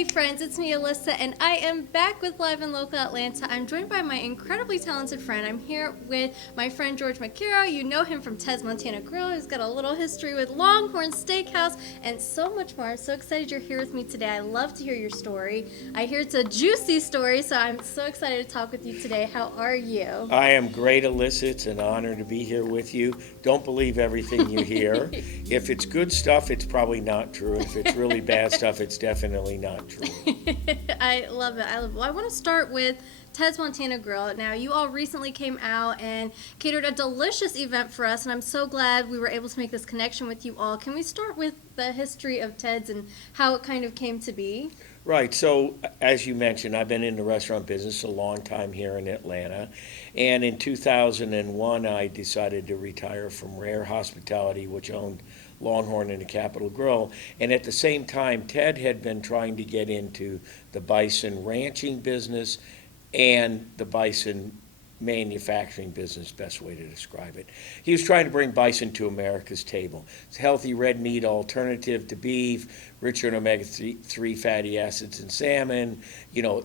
Hey friends, it's me Alyssa and I am back with Live in Local Atlanta. I'm joined by my incredibly talented friend. I'm here with my friend George McCarroll. You know him from Ted's Montana Grill. He's got a little history with Longhorn Steakhouse and so much more. I'm so excited you're here with me today. I love to hear your story. I hear it's a juicy story, so I'm so excited to talk with you today. How are you? I am great, Alyssa. It's an honor to be here with you. Don't believe everything you hear. If it's good stuff, it's probably not true. If it's really bad stuff, it's definitely not true. I love it. Well, I want to start with Ted's Montana Grill. Now, you all recently came out and catered a delicious event for us, and I'm so glad we were able to make this connection with you all. Can we start with the history of Ted's and how it kind of came to be? Right. So, as you mentioned, I've been in the restaurant business a long time here in Atlanta. And in 2001, I decided to retire from Rare Hospitality, which owned Longhorn and the Capitol Grill. And at the same time, Ted had been trying to get into the bison ranching business and the bison manufacturing business, best way to describe it. He was trying to bring bison to America's table. It's a healthy red meat alternative to beef, richer in omega-3 fatty acids in salmon,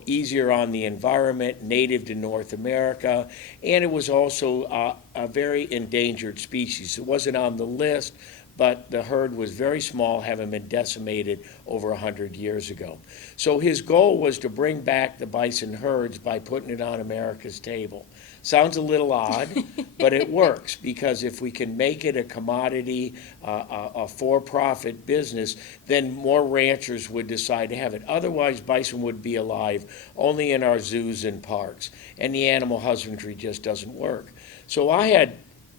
easier on the environment, native to North America, and it was also a very endangered species. It wasn't on the list, but the herd was very small, having been decimated over 100 years ago. So his goal was to bring back the bison herds by putting it on America's table. Sounds a little odd, but it works, because if we can make it a commodity, a for-profit business, then more ranchers would decide to have it. Otherwise, bison would be alive only in our zoos and parks, and the animal husbandry just doesn't work. So I had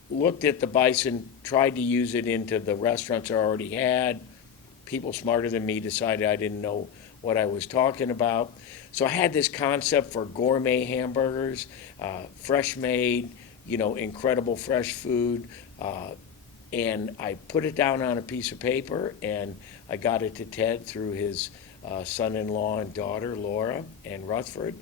looked at the bison, tried to use it into the restaurants I already had. People smarter than me decided I didn't know what I was talking about. So I had this concept for gourmet hamburgers, fresh made, incredible fresh food. And I put it down on a piece of paper, and I got it to Ted through his son-in-law and daughter, Laura and Rutherford.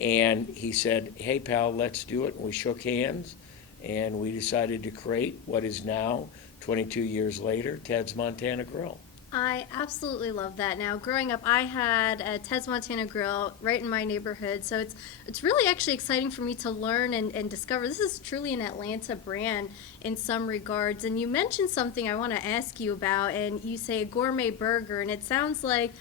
And he said, "Hey, pal, let's do it." And we shook hands, and we decided to create what is now, 22 years later, Ted's Montana Grill. I absolutely love that. Now, growing up, I had a Ted's Montana Grill right in my neighborhood, so it's really actually exciting for me to learn and discover this is truly an Atlanta brand in some regards. And you mentioned something I want to ask you about, and you say a gourmet burger, and it sounds like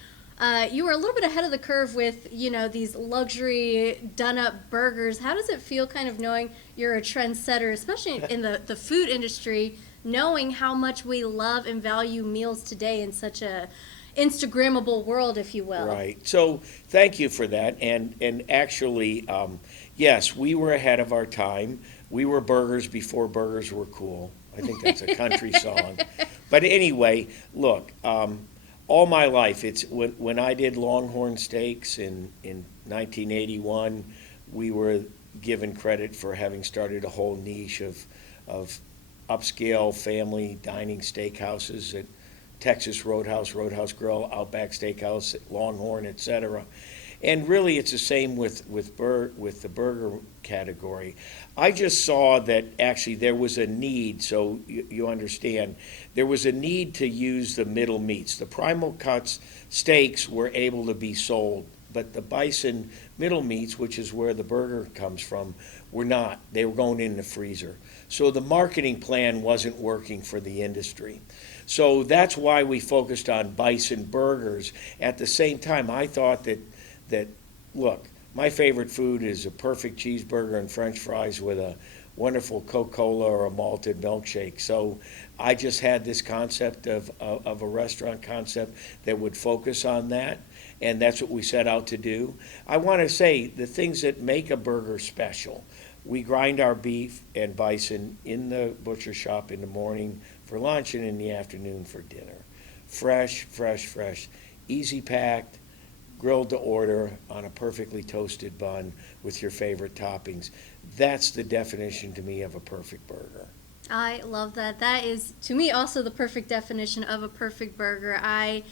you were a little bit ahead of the curve with, these luxury done-up burgers. How does it feel kind of knowing you're a trendsetter, especially in the food industry, knowing how much we love and value meals today in such a Instagrammable world, if you will? Right. So thank you for that. And actually, yes, we were ahead of our time. We were burgers before burgers were cool. I think that's a country song. But anyway, look, all my life, it's when I did Longhorn Steaks in 1981, we were given credit for having started a whole niche of upscale family dining steakhouses at Texas Roadhouse, Roadhouse Grill, Outback Steakhouse, Longhorn, etc. And really, it's the same with the burger category. I just saw that actually there was a need, so you understand, there was a need to use the middle meats. The primal cuts steaks were able to be sold, but the bison middle meats, which is where the burger comes from, were not. They were going in the freezer. So the marketing plan wasn't working for the industry. So that's why we focused on bison burgers. At the same time, I thought that look, my favorite food is a perfect cheeseburger and French fries with a wonderful Coca-Cola or a malted milkshake. So I just had this concept of a restaurant concept that would focus on that, and that's what we set out to do. I want to say the things that make a burger special. We grind our beef and bison in the butcher shop in the morning for lunch and in the afternoon for dinner. Fresh, fresh, fresh, easy packed, grilled to order on a perfectly toasted bun with your favorite toppings. That's the definition to me of a perfect burger. I love that. That is, to me, also the perfect definition of a perfect burger. I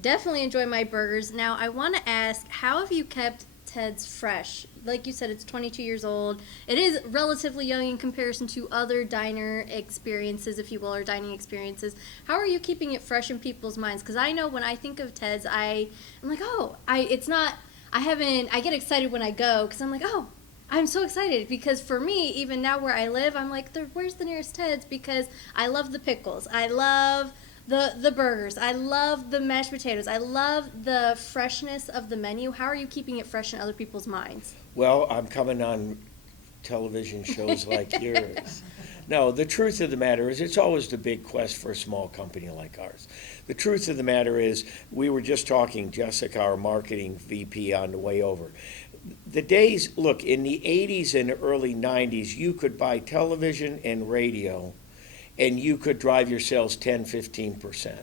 definitely enjoy my burgers. Now, I want to ask, how have you kept Ted's Fresh? Like you said, it's 22 years old. It is relatively young in comparison to other diner experiences, if you will, or dining experiences. How are you keeping it fresh in people's minds? Because I know when I think of Ted's, I'm like, oh, it's not, I haven't, I get excited when I go because I'm like, oh, I'm so excited because for me, even now where I live, I'm like, where's the nearest Ted's? Because I love the pickles. I love the burgers. I love the mashed potatoes. I love the freshness of the menu. How are you keeping it fresh in other people's minds? Well, I'm coming on television shows like yours. No, the truth of the matter is it's always the big quest for a small company like ours. The truth of the matter is we were just talking, Jessica, our marketing VP, on the way over. The days, look, in the 80s and early 90s, you could buy television and radio and you could drive your sales 10, 15%.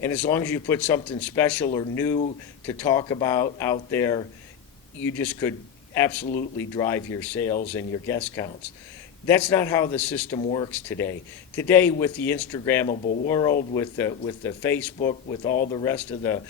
And as long as you put something special or new to talk about out there, you just could absolutely drive your sales and your guest counts. That's not how the system works today. Today, with the Instagrammable world, with the Facebook, with all the rest of the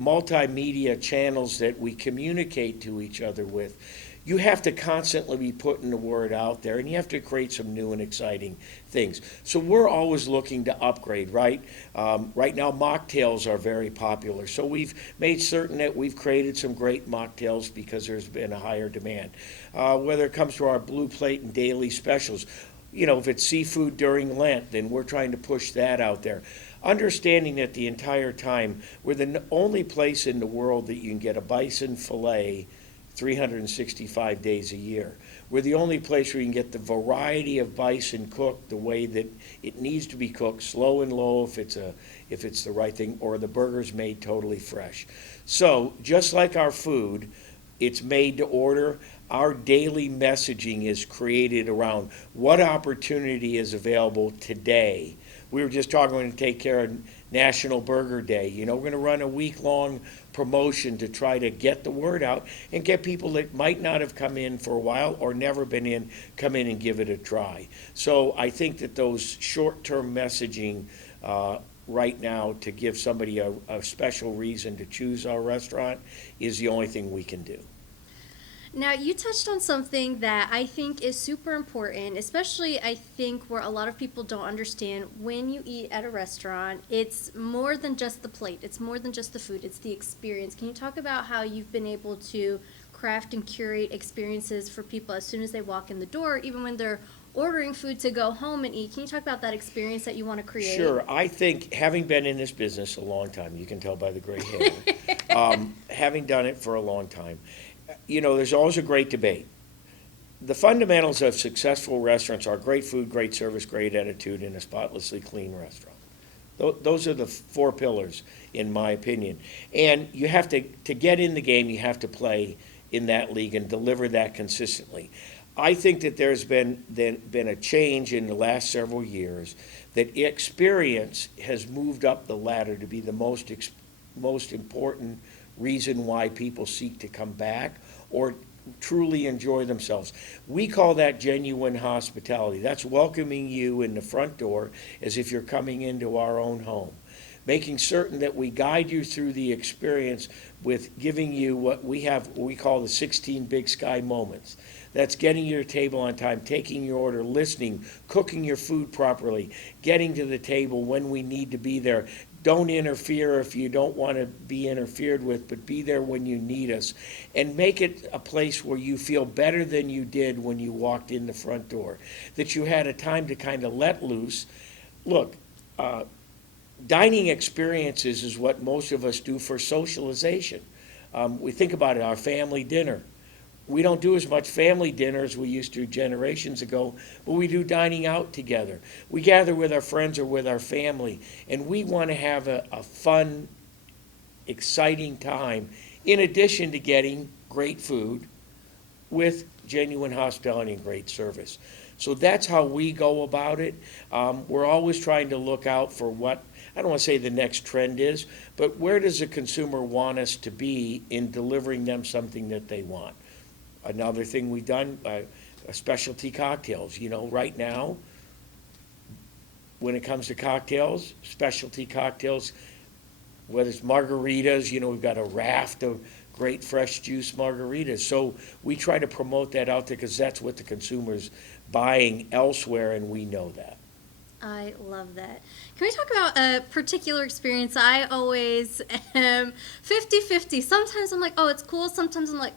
multimedia channels that we communicate to each other with, you have to constantly be putting the word out there, and you have to create some new and exciting things. So we're always looking to upgrade, right? Right now, mocktails are very popular. So we've made certain that we've created some great mocktails because there's been a higher demand. Whether it comes to our Blue Plate and daily specials, you know, if it's seafood during Lent, then we're trying to push that out there. Understanding that the entire time, we're the only place in the world that you can get a bison fillet 365 days a year. We're the only place where you can get the variety of bison cooked the way that it needs to be cooked, slow and low if it's the right thing, or the burgers made totally fresh. So just like our food, it's made to order. Our daily messaging is created around what opportunity is available today. We were just talking, we're going to take care of National Burger Day. You know, we're going to run a week-long promotion to try to get the word out and get people that might not have come in for a while or never been in, come in and give it a try. So I think that those short-term messaging right now to give somebody a special reason to choose our restaurant is the only thing we can do. Now, you touched on something that I think is super important, especially I think where a lot of people don't understand when you eat at a restaurant. It's more than just the plate. It's more than just the food. It's the experience. Can you talk about how you've been able to craft and curate experiences for people as soon as they walk in the door, even when they're ordering food to go home and eat? Can you talk about that experience that you want to create? Sure. I think, having been in this business a long time, you can tell by the gray hair, having done it for a long time, you know, there's always a great debate. The fundamentals of successful restaurants are great food, great service, great attitude, and a spotlessly clean restaurant. Those are the four pillars, in my opinion. And you have to get in the game, you have to play in that league and deliver that consistently. I think that there's been a change in the last several years, that experience has moved up the ladder to be the most important reason why people seek to come back or truly enjoy themselves. We call that genuine hospitality. That's welcoming you in the front door as if you're coming into our own home. Making certain that we guide you through the experience with giving you what we call the 16 Big Sky moments. That's getting your table on time, taking your order, listening, cooking your food properly, getting to the table when we need to be there. Don't interfere if you don't want to be interfered with, but be there when you need us. And make it a place where you feel better than you did when you walked in the front door. That you had a time to kind of let loose. Look, dining experiences is what most of us do for socialization. We think about it, our family dinner. We don't do as much family dinner as we used to generations ago, but we do dining out together. We gather with our friends or with our family, and we want to have a fun, exciting time, in addition to getting great food with genuine hospitality and great service. So that's how we go about it. We're always trying to look out for what, I don't want to say the next trend is, but where does the consumer want us to be in delivering them something that they want? Another thing we've done, specialty cocktails. You know, right now, when it comes to cocktails, specialty cocktails whether it's margaritas, we've got a raft of great fresh juice margaritas. So we try to promote that out there because that's what the consumer's buying elsewhere, and we know that. I love that. Can we talk about a particular experience? I always am 50-50. Sometimes I'm like, oh, it's cool. Sometimes I'm like,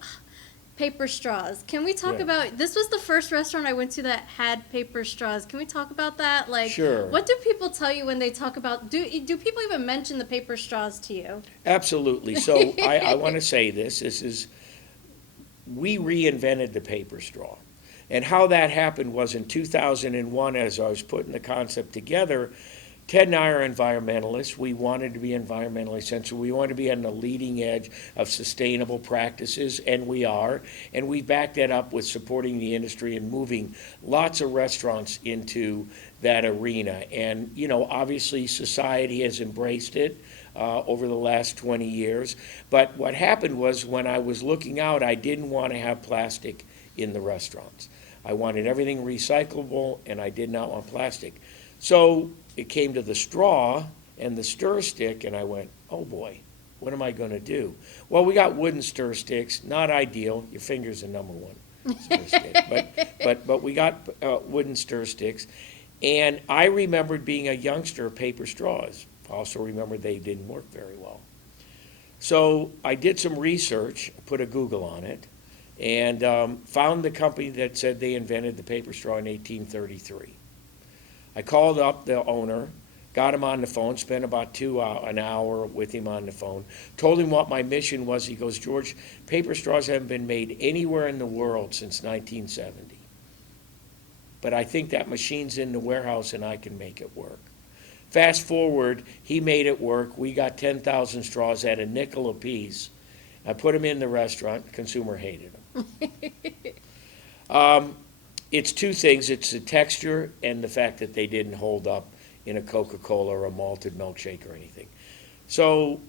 paper straws. Can we talk Yeah. about, this was the first restaurant I went to that had paper straws. Can we talk about that? Like, Sure. what do people tell you when they talk about, do people even mention the paper straws to you? Absolutely. So I want to say this. We reinvented the paper straw. And how that happened was in 2001, as I was putting the concept together, Ted and I are environmentalists. We wanted to be environmentally sensitive. We wanted to be on the leading edge of sustainable practices, and we are. And we back that up with supporting the industry and moving lots of restaurants into that arena. And, obviously society has embraced it over the last 20 years. But what happened was when I was looking out, I didn't want to have plastic in the restaurants. I wanted everything recyclable, and I did not want plastic. So it came to the straw and the stir stick, and I went, oh boy, what am I going to do? Well, we got wooden stir sticks, not ideal. Your finger's the number one stir stick. But we got wooden stir sticks. And I remembered being a youngster, paper straws. I also remembered they didn't work very well. So I did some research, put a Google on it, and found the company that said they invented the paper straw in 1833. I called up the owner, got him on the phone, spent about an hour with him on the phone, told him what my mission was. He goes, George, paper straws haven't been made anywhere in the world since 1970. But I think that machine's in the warehouse and I can make it work. Fast forward, he made it work. We got 10,000 straws at a nickel apiece. I put them in the restaurant. The consumer hated them. It's two things. It's the texture and the fact that they didn't hold up in a Coca-Cola or a malted milkshake or anything. So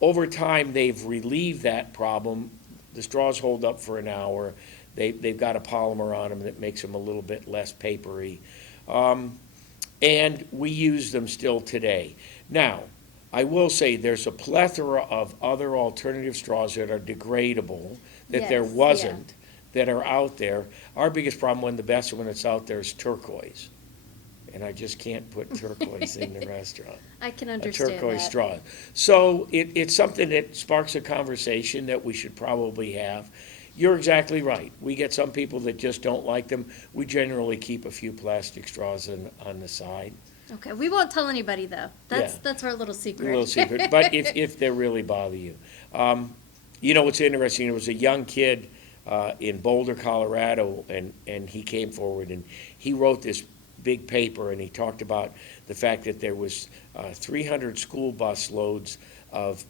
over time, they've relieved that problem. The straws hold up for an hour. They've got a polymer on them that makes them a little bit less papery. And we use them still today. Now, I will say there's a plethora of other alternative straws that are degradable that there Yes, wasn't, that are out there. Our biggest problem, one of the best one that's out there, is turquoise. And I just can't put turquoise in the restaurant. I can A understand turquoise that. straw. So it's something that sparks a conversation that we should probably have. You're exactly right. We get some people that just don't like them. We generally keep a few plastic straws on the side. Okay, we won't tell anybody though. Yeah. That's our little secret. A little secret, but if they really bother you. What's interesting, there was a young kid in Boulder, Colorado, and he came forward and he wrote this big paper and he talked about the fact that there was 300 school bus loads of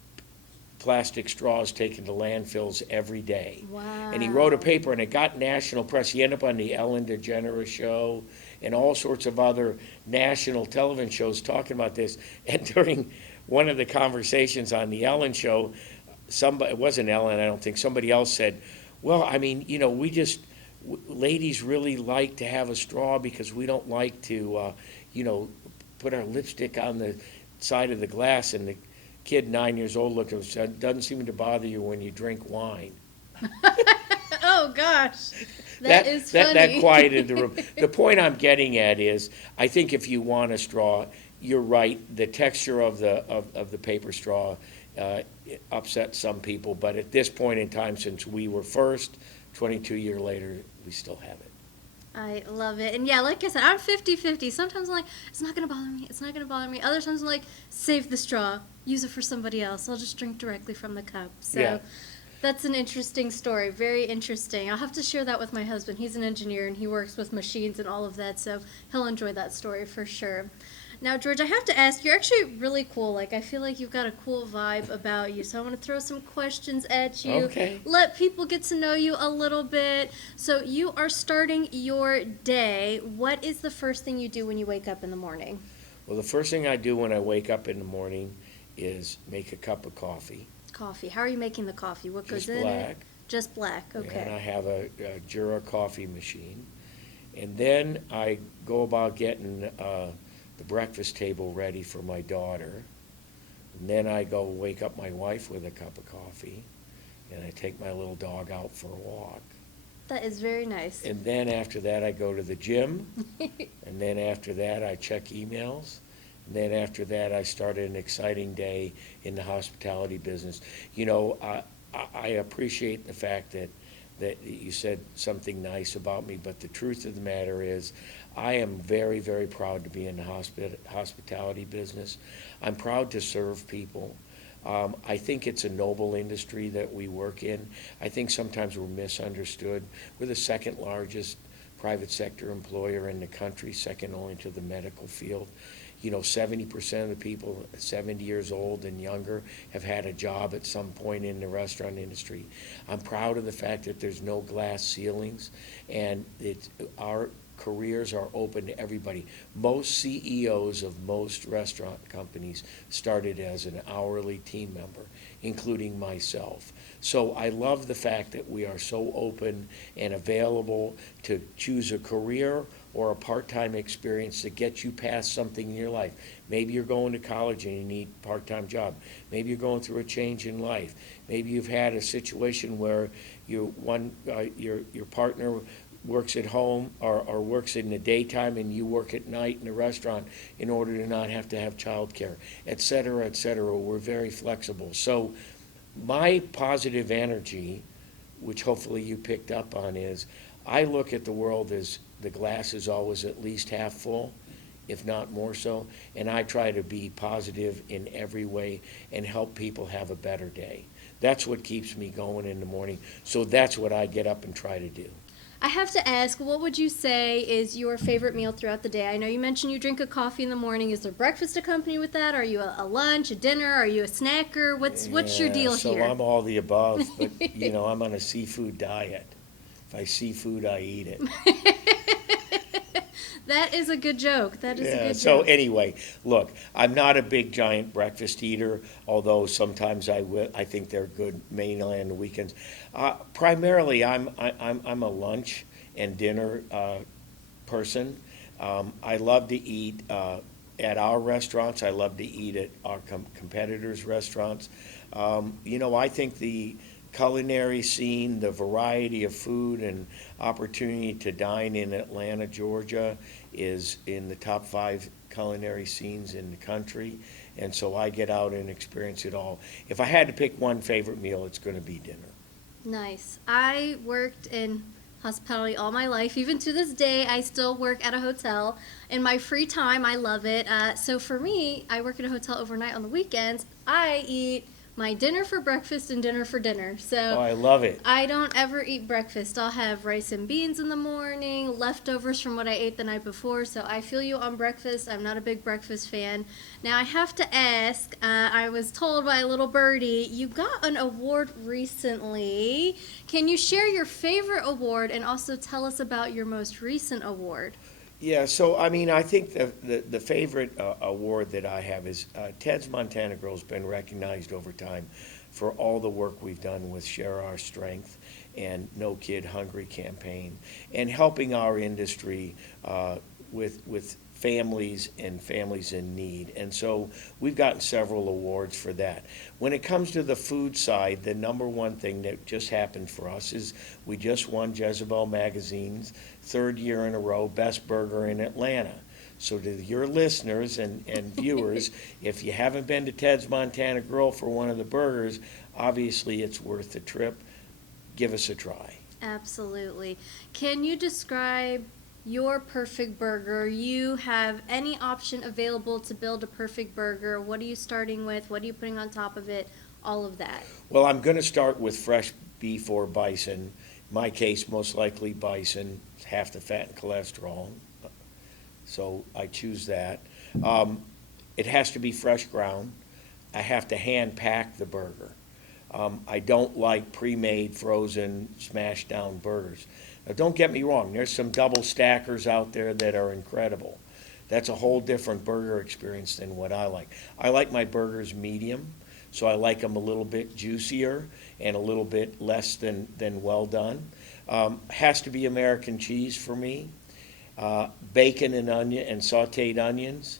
plastic straws taken to landfills every day. Wow. And he wrote a paper and it got national press. He ended up on the Ellen DeGeneres show and all sorts of other national television shows talking about this. And during one of the conversations on the Ellen show, it wasn't Ellen, I don't think, somebody else said, well, I mean, ladies really like to have a straw because we don't like to, put our lipstick on the side of the glass. And the kid, 9 years old, looked at him and said, doesn't seem to bother you when you drink wine. Oh gosh, that is funny. That quieted the room. The point I'm getting at is, I think if you want a straw, you're right. The texture of the paper straw it upsets some people, but at this point in time, since we were first, 22 years later, we still have it. I love it. And yeah, like I said, I'm 50-50. Sometimes I'm like, it's not going to bother me. It's not going to bother me. Other times I'm like, save the straw. Use it for somebody else. I'll just drink directly from the cup. So Yeah. that's an interesting story. Very interesting. I'll have to share that with my husband. He's an engineer and he works with machines and all of that. So he'll enjoy that story for sure. Now, George, I have to ask, you're actually really cool. Like, I feel like you've got a cool vibe about you. So I want to throw some questions at you. Okay. Let people get to know you a little bit. So you are starting your day. What is the first thing you do when you wake up in the morning? Well, the first thing I do when I wake up in the morning is make a cup of coffee. Coffee. How are you making the coffee? What goes Just in black. it? Just black. And I Okay. have a Jura coffee machine. And then I go about getting the breakfast table ready for my daughter. And then I go wake up my wife with a cup of coffee, and I take my little dog out for a walk. That is very nice. And then after that, I go to the gym. And then after that, I check emails. And then after that, I started an exciting day in the hospitality business. You know, I appreciate the fact that you said something nice about me, but the truth of the matter is, I am very, very proud to be in the hospitality business. I'm proud to serve people. I think it's a noble industry that we work in. I think sometimes we're misunderstood. We're the second largest private sector employer in the country, second only to the medical field. You know, 70% of the people 70 years old and younger have had a job at some point in the restaurant industry. I'm proud of the fact that there's no glass ceilings, and our careers are open to everybody. Most CEOs of most restaurant companies started as an hourly team member, including myself. So I love the fact that we are so open and available to choose a career or a part-time experience that gets you past something in your life. Maybe you're going to college and you need a part-time job. Maybe you're going through a change in life. Maybe you've had a situation where your partner works at home or works in the daytime and you work at night in a restaurant in order to not have to have childcare, et cetera, et cetera. We're very flexible. So my positive energy, which hopefully you picked up on, is I look at the world as the glass is always at least half full, if not more so, and I try to be positive in every way and help people have a better day. That's what keeps me going in the morning. So that's what I get up and try to do. I have to ask, what would you say is your favorite meal throughout the day? I know you mentioned you drink a coffee in the morning. Is there breakfast accompanied with that? Are you a lunch, a dinner? Are you a snacker? What's your deal so here? I'm all the above, but I'm on a seafood diet. If I see food, I eat it. That is a good joke. That is a good So joke. anyway, look, I'm not a big giant breakfast eater, although sometimes I will. I think they're good, mainly on the weekends. Primarily, I'm a lunch and dinner person. I love to eat at our restaurants. I love to eat at our competitors' restaurants. I think the culinary scene, the variety of food and opportunity to dine in Atlanta, Georgia, is in the top 5 culinary scenes in the country. And so I get out and experience it all. If I had to pick one favorite meal, it's going to be dinner. Nice. I worked in hospitality all my life. Even to this day, I still work at a hotel. In my free time, I love it. So for me, I work at a hotel overnight on the weekends. I eat my dinner for breakfast and dinner for dinner. So I love it. I don't ever eat breakfast. I'll have rice and beans in the morning, leftovers from what I ate the night before. So I feel you on breakfast. I'm not a big breakfast fan. Now I have to ask, I was told by a little birdie, you got an award recently. Can you share your favorite award and also tell us about your most recent award? Yeah, so I think the favorite award that I have is Ted's Montana Grill's been recognized over time for all the work we've done with Share Our Strength and No Kid Hungry campaign and helping our industry with families and families in need. And so we've gotten several awards for that. When it comes to the food side, the number one thing that just happened for us is we just won Jezebel Magazine's 3rd year in a row Best Burger in Atlanta. So to your listeners and viewers, if you haven't been to Ted's Montana Grill for one of the burgers, obviously it's worth the trip. Give us a try. Absolutely. Can you describe your perfect burger? You have any option available to build a perfect burger. What are you starting with? What are you putting on top of it? All of that. Well, I'm going to start with fresh beef or bison. In my case, most likely bison. It's half the fat and cholesterol. So I choose that. It has to be fresh ground. I have to hand pack the burger. I don't like pre-made, frozen, smashed down burgers. Now, don't get me wrong, there's some double stackers out there that are incredible. That's a whole different burger experience than what I like. I like my burgers medium, so I like them a little bit juicier and a little bit less than well done. Has to be American cheese for me. Bacon and onion and sauteed onions.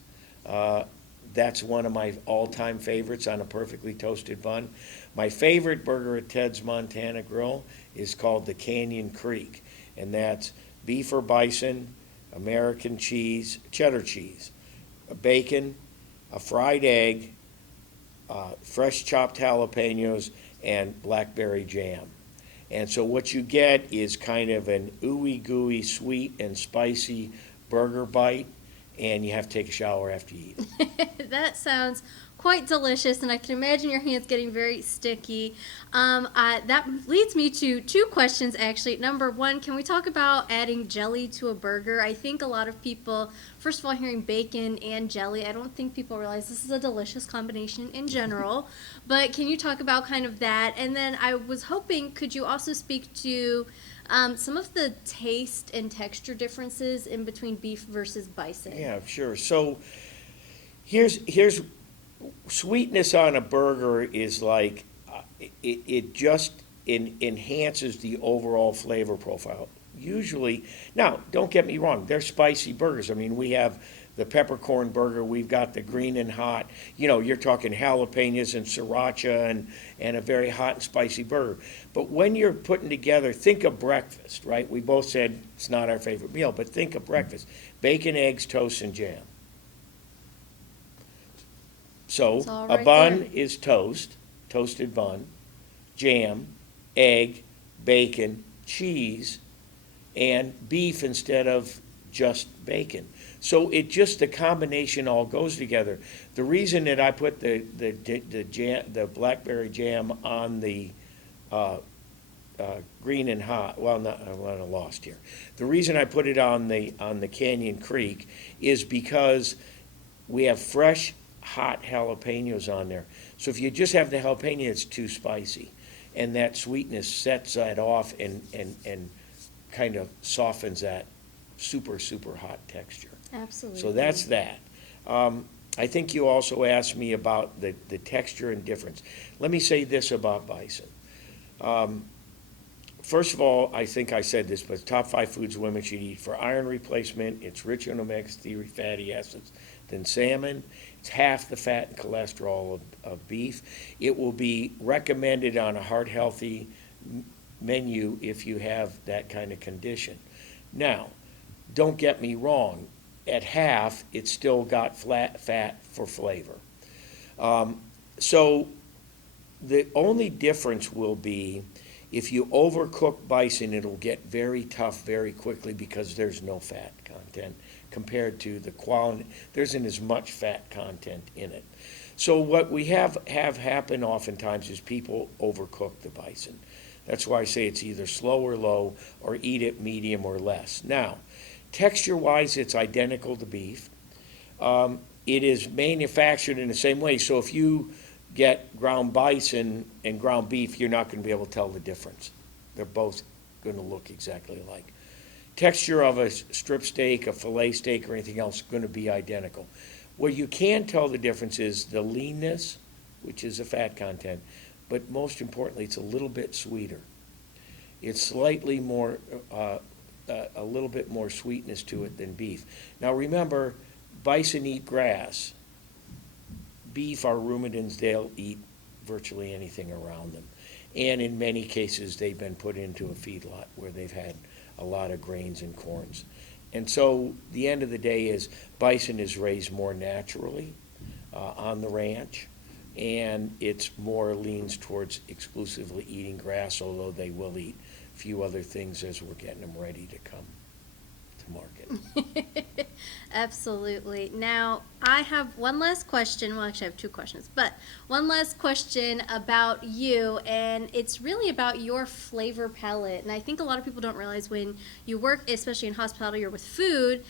That's one of my all-time favorites on a perfectly toasted bun. My favorite burger at Ted's Montana Grill is called the Canyon Creek, and that's beef or bison, American cheese, cheddar cheese, a bacon, a fried egg, fresh chopped jalapenos, and blackberry jam. And so what you get is kind of an ooey gooey, sweet and spicy burger bite, and you have to take a shower after you eat. That sounds quite delicious, and I can imagine your hands getting very sticky. That leads me to two questions, actually. Number one, can we talk about adding jelly to a burger? I think a lot of people, first of all, hearing bacon and jelly, I don't think people realize this is a delicious combination in general. But can you talk about kind of that? And then I was hoping, could you also speak to some of the taste and texture differences in between beef versus bison? Yeah, sure. So here's sweetness on a burger is like it just enhances the overall flavor profile. Usually, now don't get me wrong, they're spicy burgers. I mean, we have the peppercorn burger, we've got the green and hot. You know, you're talking jalapenos and sriracha and a very hot and spicy burger. But when you're putting together, think of breakfast, right? We both said it's not our favorite meal, but think of breakfast: bacon, eggs, toast, and jam. So It's all a right bun there. is toast, toasted bun, jam, egg, bacon, cheese, and beef instead of just bacon. So the combination all goes together. The reason that I put the blackberry jam on the green and hot, well, not, I'm lost here. The reason I put it on the Canyon Creek is because we have fresh, hot jalapenos on there. So if you just have the jalapeno, it's too spicy. And that sweetness sets that off and kind of softens that super, super hot texture. Absolutely. So that's that. I think you also asked me about the texture and difference. Let me say this about bison. First of all, I think I said this, but top 5 foods women should eat. For iron replacement, it's richer in omega-3 fatty acids than salmon. It's half the fat and cholesterol of beef. It will be recommended on a heart-healthy menu if you have that kind of condition. Now, don't get me wrong. At half, it's still got flat fat for flavor. So the only difference will be if you overcook bison, it'll get very tough very quickly because there's no fat content compared to the quality. There isn't as much fat content in it. So what we have happen oftentimes is people overcook the bison. That's why I say it's either slow or low or eat it medium or less. Now, texture-wise, it's identical to beef. It is manufactured in the same way. So if you get ground bison and ground beef, you're not going to be able to tell the difference. They're both going to look exactly alike. Texture of a strip steak, a filet steak, or anything else is going to be identical. Where you can tell the difference is the leanness, which is the fat content, but most importantly, it's a little bit sweeter. It's slightly more, a little bit more sweetness to it than beef. Now remember, bison eat grass. Beef are ruminants, they'll eat virtually anything around them. And in many cases, they've been put into a feedlot where they've had a lot of grains and corns. And so the end of the day is bison is raised more naturally on the ranch, and it's more leans towards exclusively eating grass, although they will eat a few other things as we're getting them ready to come to market. Absolutely. Now, I have one last question. Well, actually, I have two questions, but one last question about you, and it's really about your flavor palette. And I think a lot of people don't realize when you work, especially in hospitality or with food,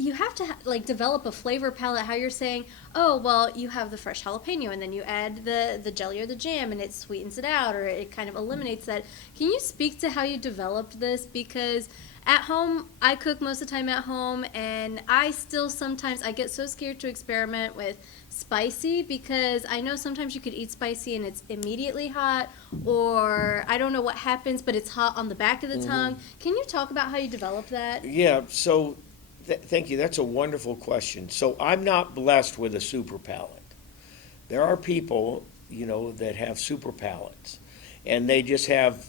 you have to develop a flavor palette. How you're saying, oh well, you have the fresh jalapeno, and then you add the jelly or the jam, and it sweetens it out, or it kind of eliminates that. Can you speak to how you developed this? Because at home, I cook most of the time at home, and I still sometimes I get so scared to experiment with spicy because I know sometimes you could eat spicy and it's immediately hot, or I don't know what happens, but it's hot on the back of the tongue. Can you talk about how you developed that? Yeah, so Thank you. That's a wonderful question. So I'm not blessed with a super palate. There are people, that have super palates, and they just have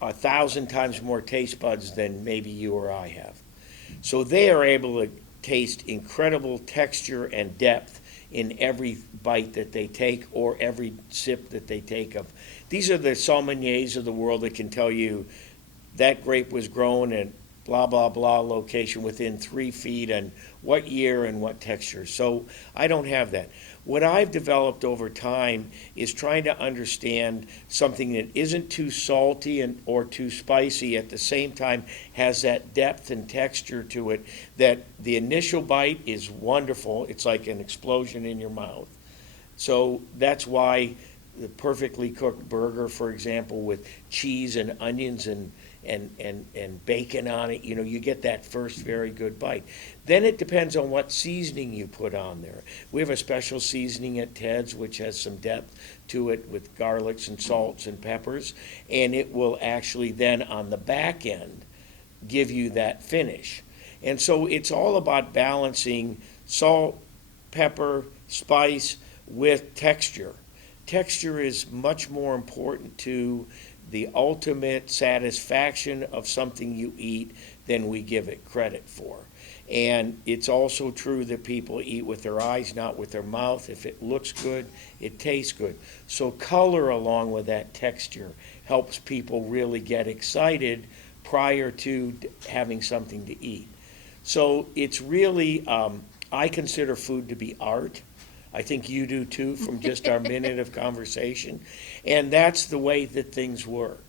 1,000 times more taste buds than maybe you or I have. So they are able to taste incredible texture and depth in every bite that they take or every sip that they take of. These are the sommeliers of the world that can tell you that grape was grown at blah, blah, blah location within 3 feet and what year and what texture. So I don't have that. What I've developed over time is trying to understand something that isn't too salty or too spicy, at the same time has that depth and texture to it, that the initial bite is wonderful. It's like an explosion in your mouth. So that's why the perfectly cooked burger, for example, with cheese and onions and bacon on it, you get that first very good bite. Then it depends on what seasoning you put on there. We have a special seasoning at Ted's which has some depth to it with garlics and salts and peppers, and it will actually then on the back end give you that finish. And so it's all about balancing salt, pepper, spice with texture. Texture is much more important to the ultimate satisfaction of something you eat than we give it credit for. And it's also true that people eat with their eyes, not with their mouth. If it looks good, it tastes good. So color along with that texture helps people really get excited prior to having something to eat. So it's really, I consider food to be art. I think you do too, from just our minute of conversation. And that's the way that things work.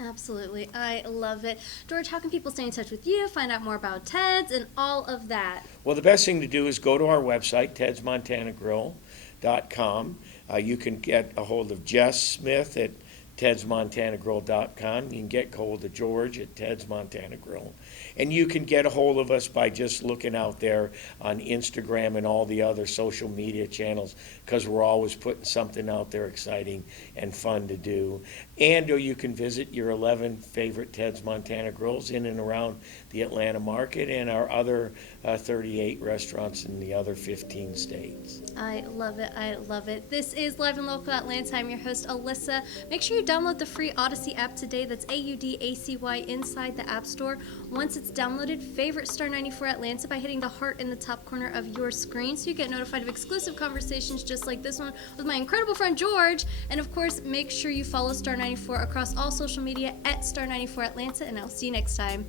Absolutely. I love it. George, how can people stay in touch with you, find out more about Ted's and all of that? Well, the best thing to do is go to our website, tedsmontanagrill.com. You can get a hold of Jess Smith at tedsmontanagrill.com. You can get a hold of George at Ted's Montana Grill. And you can get a hold of us by just looking out there on Instagram and all the other social media channels, because we're always putting something out there exciting and fun to do. And or you can visit your 11 favorite Ted's Montana Grills in and around the Atlanta market and our other 38 restaurants in the other 15 states. I love it. I love it. This is Live and Local Atlanta. I'm your host, Alyssa. Make sure you download the free Odyssey app today. That's AUDACY inside the App Store. Once it's downloaded, favorite Star 94 Atlanta by hitting the heart in the top corner of your screen so you get notified of exclusive conversations just like this one with my incredible friend George. And of course, make sure you follow Star 94 across all social media at Star 94 Atlanta, and I'll see you next time.